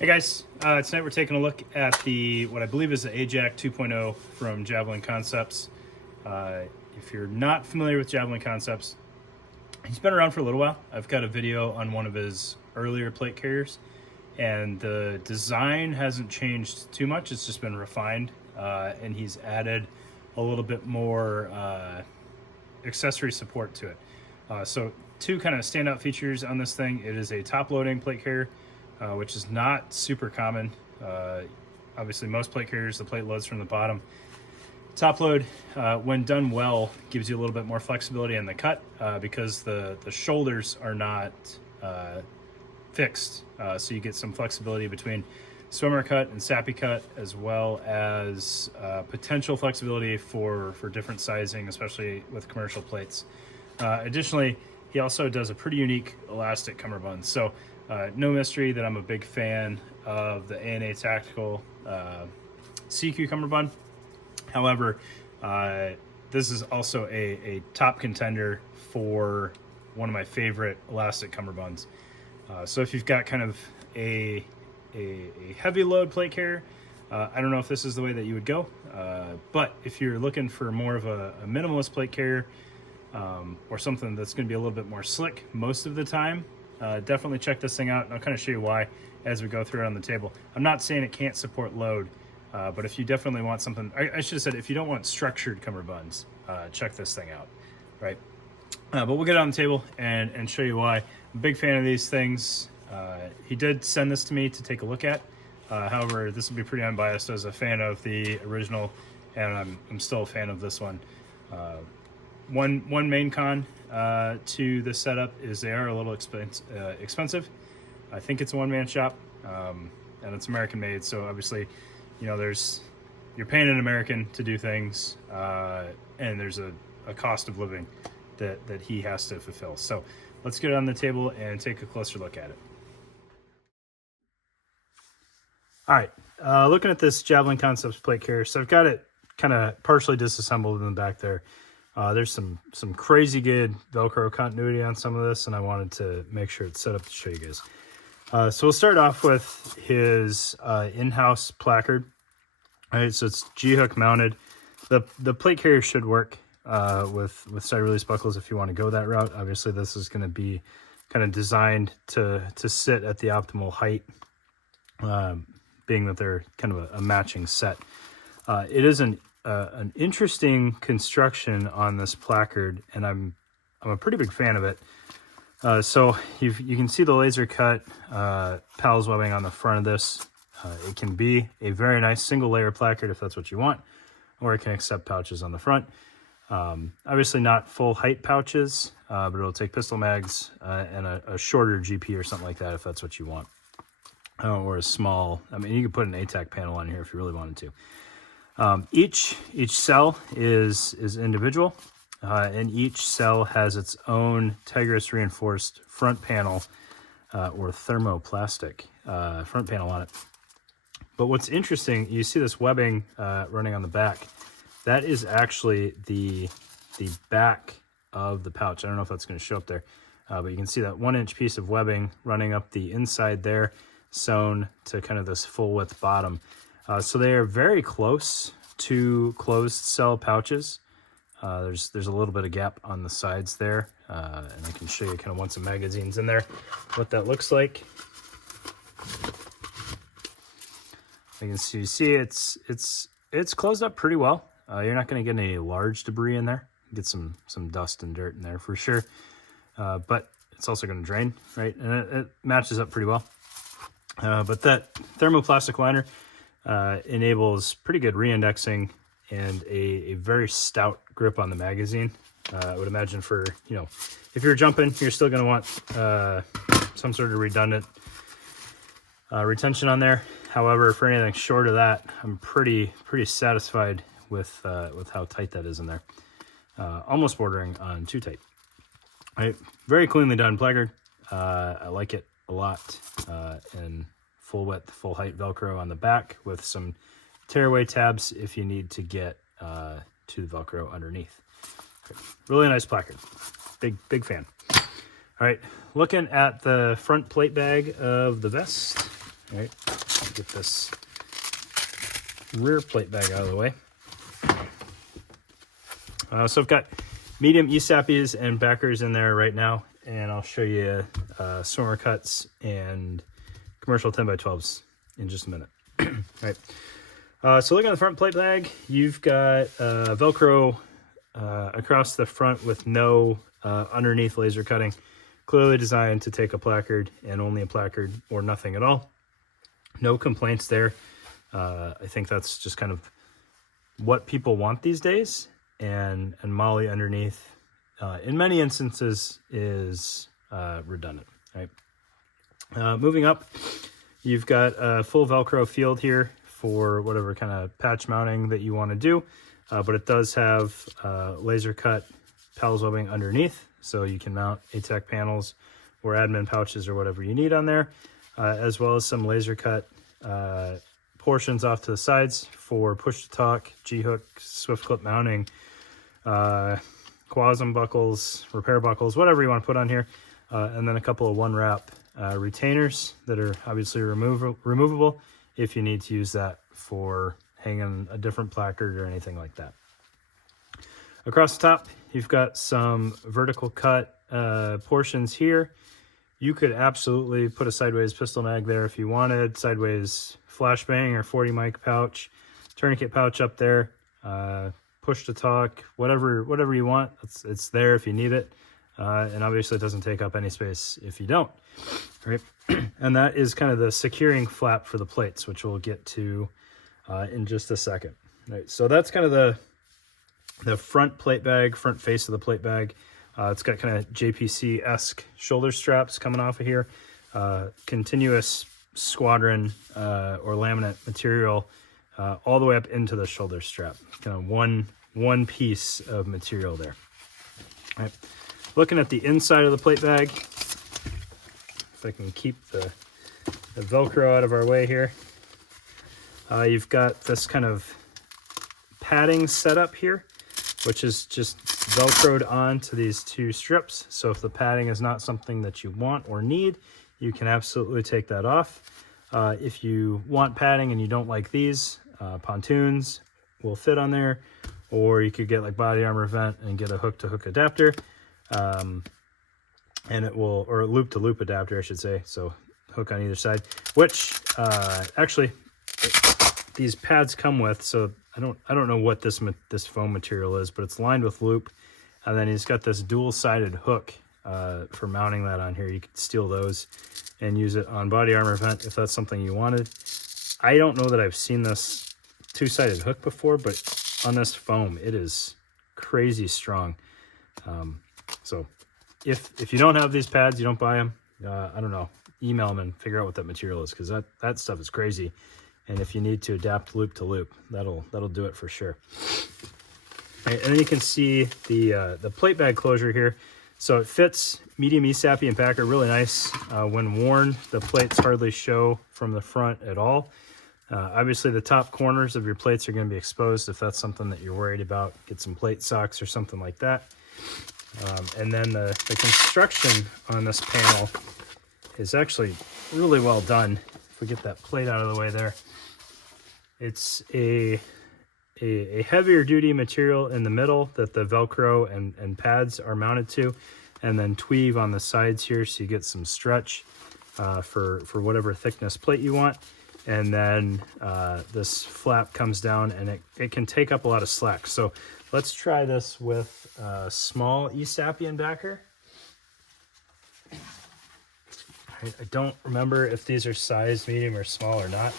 Hey guys, tonight we're taking a look at what I believe is the AJAC 2.0 from Javlin Concepts. If you're not familiar with Javlin Concepts, he's been around for a little while. I've got a video on one of his earlier plate carriers, and the design hasn't changed too much. It's just been refined, and he's added a little bit more accessory support to it. So two kind of standout features on this thing. It is a top-loading plate carrier, which is not super common. Obviously, most plate carriers, the plate loads from the bottom. Top load, when done well, gives you a little bit more flexibility in the cut because the shoulders are not fixed. So you get some flexibility between swimmer cut and sappy cut, as well as potential flexibility for different sizing, especially with commercial plates. Additionally, he also does a pretty unique elastic cummerbund. So no mystery that I'm a big fan of the ANA Tactical CQ cummerbund. However, this is also a top contender for one of my favorite elastic cummerbunds. So if you've got kind of a heavy load plate carrier, I don't know if this is the way that you would go, but if you're looking for more of a minimalist plate carrier, or something that's going to be a little bit more slick most of the time, definitely check this thing out, and I'll kind of show you why as we go through it on the table. I'm not saying it can't support load, but if you definitely want something, I should have said, if you don't want structured cummerbunds, check this thing out, right? But we'll get it on the table and show you why. I'm a big fan of these things. He did send this to me to take a look at. However, this will be pretty unbiased as a fan of the original, and I'm still a fan of this one. One main con to this setup is they are a little expensive. I think it's a one-man shop, and it's American made, so obviously, you know, you're paying an American to do things, and there's a cost of living that he has to fulfill. So let's get it on the table and take a closer look at it. All right, looking at this Javlin Concepts plate carrier, so I've got it kind of partially disassembled in the back there. There's some crazy good Velcro continuity on some of this, and I wanted to make sure it's set up to show you guys. So we'll start off with his in-house placard. All right, so it's G-hook mounted. The plate carrier should work with side release buckles if you want to go that route. Obviously, this is going to be kind of designed to sit at the optimal height, being that they're kind of a matching set. It is an interesting construction on this placard, and I'm a pretty big fan of it. So you can see the laser cut pals webbing on the front of this. It can be a very nice single layer placard if that's what you want, or it can accept pouches on the front. Obviously not full height pouches, but it'll take pistol mags and a shorter GP or something like that if that's what you want. Or a small, I mean, you could put an AJAC panel on here if you really wanted to. Each cell is individual, and each cell has its own Tigris reinforced front panel or thermoplastic front panel on it. But what's interesting, you see this webbing running on the back. That is actually the back of the pouch. I don't know if that's going to show up there, but you can see that 1-inch piece of webbing running up the inside there, sewn to kind of this full width bottom. So they are very close to closed cell pouches. There's a little bit of gap on the sides there, and I can show you kind of once the magazine's in there what that looks like. You can see it's closed up pretty well. You're not going to get any large debris in there. Get some dust and dirt in there for sure, but it's also going to drain, right? And it matches up pretty well. But that thermoplastic liner enables pretty good re-indexing and a very stout grip on the magazine. I would imagine for, you know, if you're jumping, you're still going to want some sort of redundant retention on there. However, for anything short of that, I'm pretty satisfied with how tight that is in there. Almost bordering on too tight. Right, very cleanly done placard. I like it a lot. And full width, full height Velcro on the back with some tearaway tabs if you need to get to the Velcro underneath. Really nice placard. Big fan. All right, looking at the front plate bag of the vest. All right, get this rear plate bag out of the way. So I've got medium ESAPIs and backers in there right now, and I'll show you swimmer cuts and commercial 10x12s in just a minute. All right. So looking at the front plate bag, you've got Velcro across the front with no underneath laser cutting. Clearly designed to take a placard and only a placard or nothing at all. No complaints there. I think that's just kind of what people want these days. And Molly underneath, in many instances, is redundant. Right. Moving up, you've got a full Velcro field here for whatever kind of patch mounting that you want to do, but it does have laser cut pals webbing underneath, so you can mount AJAC panels or admin pouches or whatever you need on there, as well as some laser cut portions off to the sides for push to talk, G-hook, swift clip mounting, quasm buckles, repair buckles, whatever you want to put on here, and then a couple of one wrap retainers that are obviously removable if you need to use that for hanging a different placard or anything like that. Across the top, you've got some vertical cut portions here. You could absolutely put a sideways pistol mag there if you wanted, sideways flashbang or 40 mic pouch, tourniquet pouch up there, push to talk, whatever you want. It's there if you need it, and obviously it doesn't take up any space if you don't. Right, and that is kind of the securing flap for the plates, which we'll get to in just a second. Right, so that's kind of the front plate bag, front face of the plate bag. It's got kind of JPC-esque shoulder straps coming off of here. Continuous squadron or laminate material all the way up into the shoulder strap. Kind of one piece of material there. All right. Looking at the inside of the plate bag, if I can keep the Velcro out of our way here, you've got this kind of padding setup here, which is just Velcroed onto these two strips. So if the padding is not something that you want or need, you can absolutely take that off. If you want padding and you don't like these, pontoons will fit on there, or you could get like body armor vent and get a hook to hook adapter, and it will, or a loop to loop adapter, I should say. So hook on either side, which actually these pads come with. So I don't know what this foam material is, but it's lined with loop, and then he's got this dual-sided hook for mounting that on here. You could steal those and use it on body armor vent if that's something you wanted. I don't know that I've seen this two-sided hook before, but on this foam, it is crazy strong. So if you don't have these pads, you don't buy them, I don't know, email them and figure out what that material is, because that stuff is crazy. And if you need to adapt loop to loop, that'll do it for sure. Right, and then you can see the plate bag closure here. So it fits medium ESAPI and backer really nice. When worn, the plates hardly show from the front at all. Obviously, the top corners of your plates are going to be exposed if that's something that you're worried about. Get some plate socks or something like that. And then the construction on this panel is actually really well done. If we get that plate out of the way there. It's a heavier duty material in the middle that the Velcro and pads are mounted to, and then tweave on the sides here so you get some stretch for whatever thickness plate you want. And then this flap comes down, and it can take up a lot of slack. So let's try this with a small ESAPI and backer. I don't remember if these are size medium or small or not.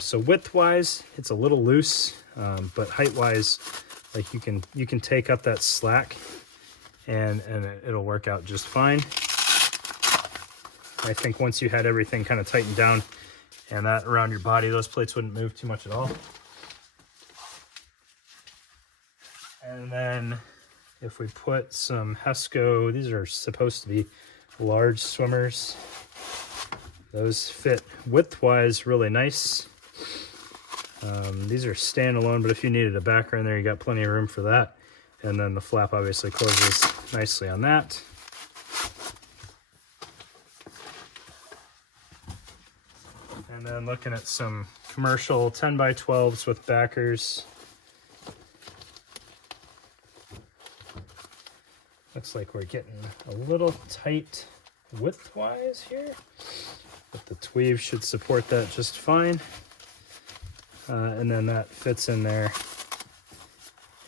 So width-wise, it's a little loose, but height-wise, like you can take up that slack, and it'll work out just fine. I think once you had everything kind of tightened down and that around your body, those plates wouldn't move too much at all. And then if we put some Hesco, these are supposed to be large swimmers. Those fit width-wise really nice. These are standalone, but if you needed a backer in there, you got plenty of room for that. And then the flap obviously closes nicely on that. And then looking at some commercial 10x12s with backers. Looks like we're getting a little tight width-wise here, but the tweave should support that just fine. And then that fits in there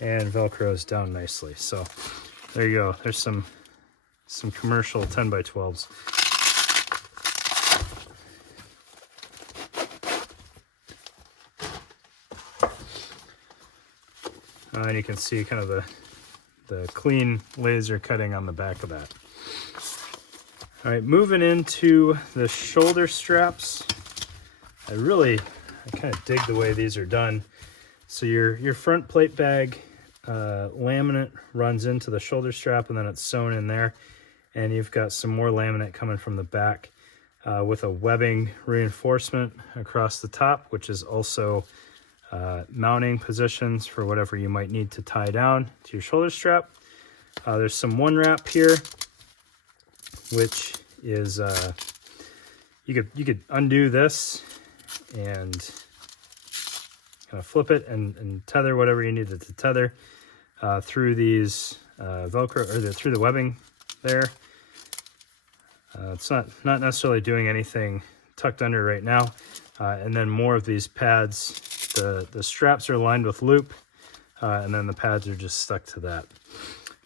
and Velcros down nicely. So there you go. There's some commercial 10x12s. And you can see kind of the clean laser cutting on the back of that. All right, moving into the shoulder straps. I kind of dig the way these are done. So your front plate bag laminate runs into the shoulder strap, and then it's sewn in there. And you've got some more laminate coming from the back with a webbing reinforcement across the top, which is also mounting positions for whatever you might need to tie down to your shoulder strap. There's some one wrap here, which is you could undo this and kind of flip it and tether whatever you needed to tether through these Velcro or through the webbing there. It's not necessarily doing anything tucked under right now. And then more of these pads. The straps are lined with loop, and then the pads are just stuck to that.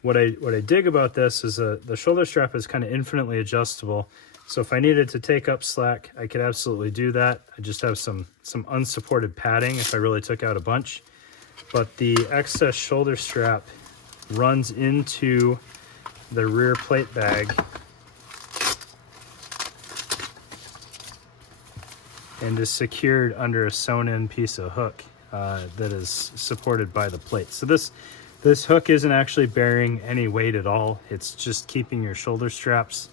What I dig about this is the shoulder strap is kind of infinitely adjustable. So if I needed to take up slack, I could absolutely do that. I just have some unsupported padding if I really took out a bunch. But the excess shoulder strap runs into the rear plate bag and is secured under a sewn-in piece of hook that is supported by the plate. So this hook isn't actually bearing any weight at all. It's just keeping your shoulder straps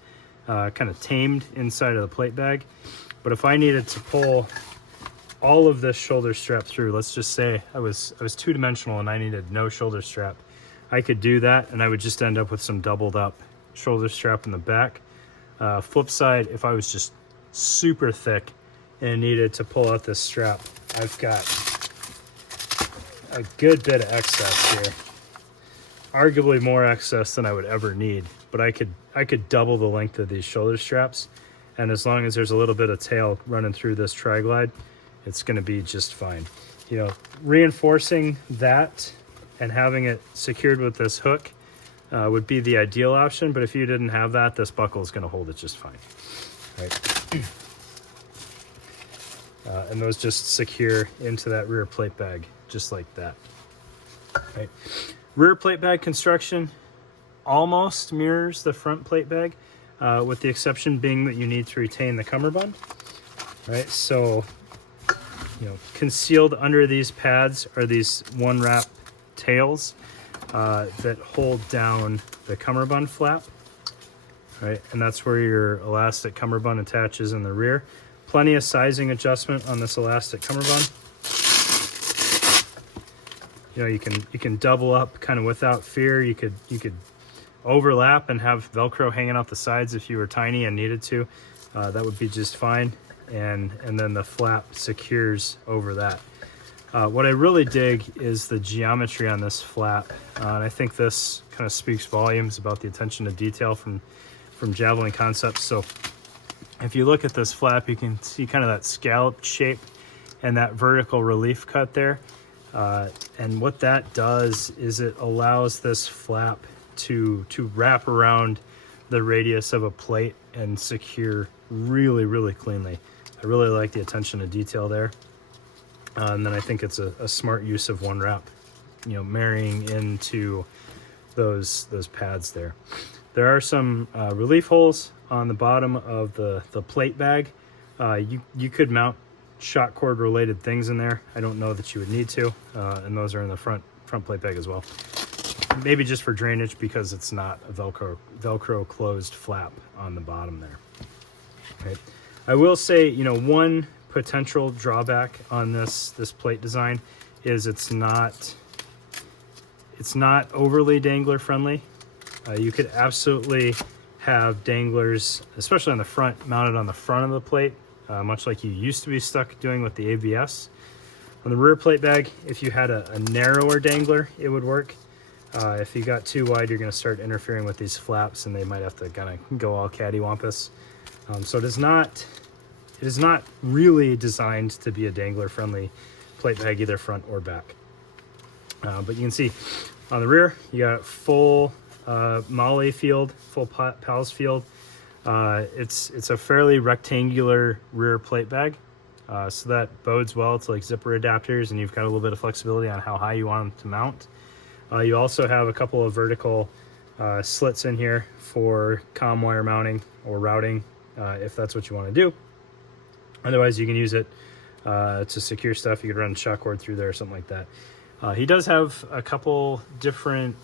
kind of tamed inside of the plate bag. But if I needed to pull all of this shoulder strap through, let's just say I was two-dimensional and I needed no shoulder strap, I could do that, and I would just end up with some doubled up shoulder strap in the back. Flip side, if I was just super thick and needed to pull out this strap, I've got a good bit of excess here. Arguably more excess than I would ever need, but I could double the length of these shoulder straps, and as long as there's a little bit of tail running through this tri-glide, it's going to be just fine. You know, reinforcing that and having it secured with this hook would be the ideal option, but if you didn't have that, this buckle is going to hold it just fine. Right. And those just secure into that rear plate bag, just like that. Right. Rear plate bag construction almost mirrors the front plate bag, with the exception being that you need to retain the cummerbund. Right. So, you know, concealed under these pads are these one wrap tails that hold down the cummerbund flap. Right. And that's where your elastic cummerbund attaches in the rear. Plenty of sizing adjustment on this elastic cummerbund. You know, you can double up kind of without fear. You could overlap and have Velcro hanging out the sides if you were tiny and needed to. That would be just fine. And then the flap secures over that. What I really dig is the geometry on this flap. And I think this kind of speaks volumes about the attention to detail from Javlin Concepts. So if you look at this flap, you can see kind of that scalloped shape and that vertical relief cut there. And what that does is it allows this flap to wrap around the radius of a plate and secure really, really cleanly. I really like the attention to detail there. And then I think it's a smart use of one wrap, you know, marrying into those pads there. There are some relief holes on the bottom of the plate bag. You could mount shot cord related things in there. I don't know that you would need to, and those are in the front plate bag as well. Maybe just for drainage because it's not a Velcro closed flap on the bottom there. Okay. I will say, you know, one potential drawback on this plate design is it's not overly dangler friendly. You could absolutely have danglers, especially on the front, mounted on the front of the plate, much like you used to be stuck doing with the ABS. On the rear plate bag, if you had a narrower dangler, it would work. If you got too wide, you're going to start interfering with these flaps, and they might have to kind of go all cattywampus. So it is not really designed to be a dangler-friendly plate bag, either front or back. But you can see on the rear, you got full Molly field, full PALS field. It's a fairly rectangular rear plate bag. So that bodes well to like zipper adapters, and you've got a little bit of flexibility on how high you want them to mount. You also have a couple of vertical slits in here for comm wire mounting or routing, if that's what you want to do. Otherwise, you can use it to secure stuff. You could run shock cord through there or something like that. He does have a couple different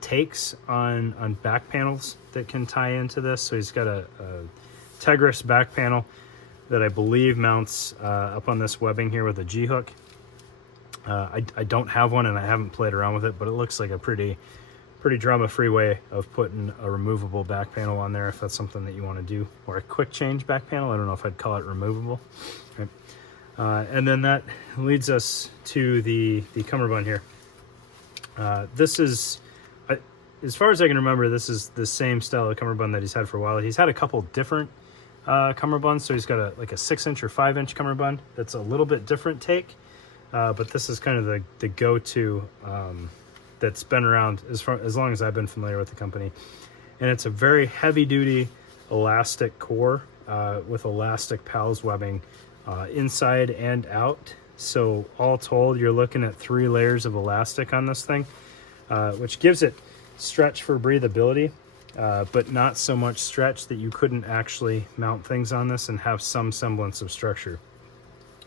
takes on back panels that can tie into this. So he's got a Tegris back panel that I believe mounts up on this webbing here with a G-hook. I don't have one, and I haven't played around with it, but it looks like a pretty drama-free way of putting a removable back panel on there if that's something that you want to do, or a quick change back panel. I don't know if I'd call it removable. Right. And then that leads us to the cummerbund here. This is, as far as I can remember, this is the same style of cummerbund that he's had for a while. He's had a couple different cummerbunds, so he's got a 6-inch or 5-inch cummerbund that's a little bit different take, but this is kind of the go-to that's been around as long as I've been familiar with the company. And it's a very heavy-duty elastic core with elastic PALS webbing inside and out. So all told, you're looking at 3 layers of elastic on this thing, which gives it stretch for breathability, but not so much stretch that you couldn't actually mount things on this and have some semblance of structure.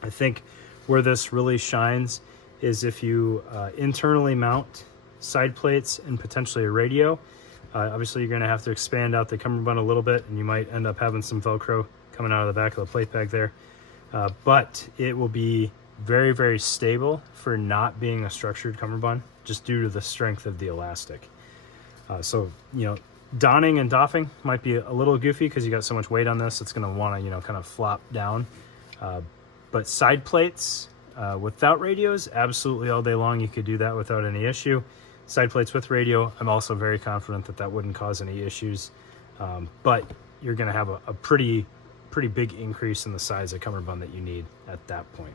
I think where this really shines is if you internally mount side plates and potentially a radio. Obviously, you're going to have to expand out the cummerbund a little bit, and you might end up having some Velcro coming out of the back of the plate bag there. But it will be very, very stable for not being a structured cummerbund, just due to the strength of the elastic. So, donning and doffing might be a little goofy because you got so much weight on this. It's going to want to, kind of flop down. But side plates without radios, absolutely all day long, you could do that without any issue. Side plates with radio, I'm also very confident that wouldn't cause any issues. But you're going to have a pretty big increase in the size of cummerbund that you need at that point.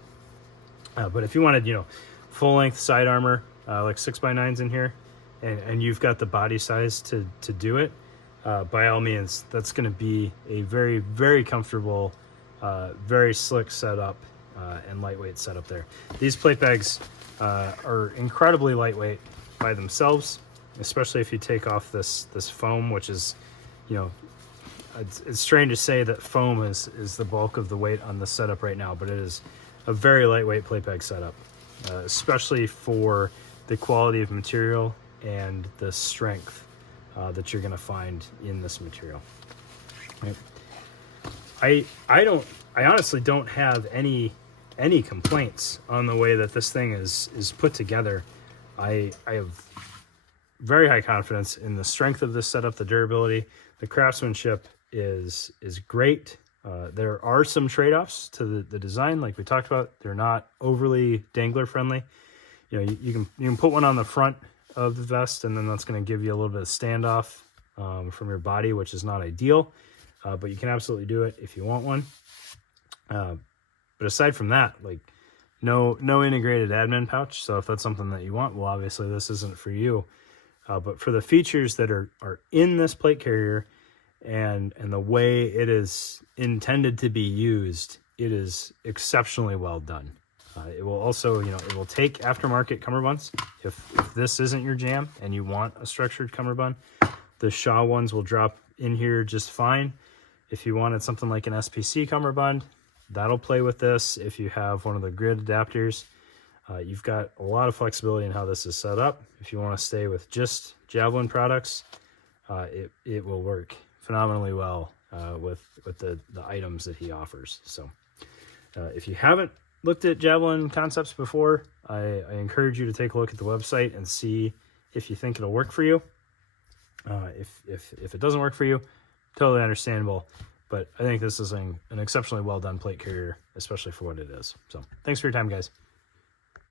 But if you wanted, full-length side armor, like 6x9s in here, and you've got the body size to do it, by all means, that's going to be a very, very comfortable, very slick setup and lightweight setup there. These plate bags are incredibly lightweight by themselves, especially if you take off this foam, which is, it's strange to say that foam is the bulk of the weight on the setup right now, but it is a very lightweight plate bag setup, especially for the quality of material and the strength that you're going to find in this material. Right. I honestly don't have any complaints on the way that this thing is put together. I have very high confidence in the strength of this setup, the durability, the craftsmanship is great. There are some trade-offs to the design, like we talked about. They're not overly dangler friendly. You can put one on the front of the vest, and then that's going to give you a little bit of standoff from your body, which is not ideal. But you can absolutely do it if you want one. But aside from that, like no integrated admin pouch. So if that's something that you want, well, obviously this isn't for you. But for the features that are in this plate carrier and the way it is intended to be used, it is exceptionally well done. It will also, it will take aftermarket cummerbunds. If this isn't your jam and you want a structured cummerbund, the Shaw ones will drop in here just fine. If you wanted something like an SPC cummerbund, that'll play with this. If you have one of the grid adapters, you've got a lot of flexibility in how this is set up. If you want to stay with just Javlin products, it will work phenomenally well with the items that he offers. So if you haven't looked at Javlin Concepts before, I encourage you to take a look at the website and see if you think it'll work for you. If it doesn't work for you, totally understandable. But I think this is an exceptionally well done plate carrier, especially for what it is. So thanks for your time, guys.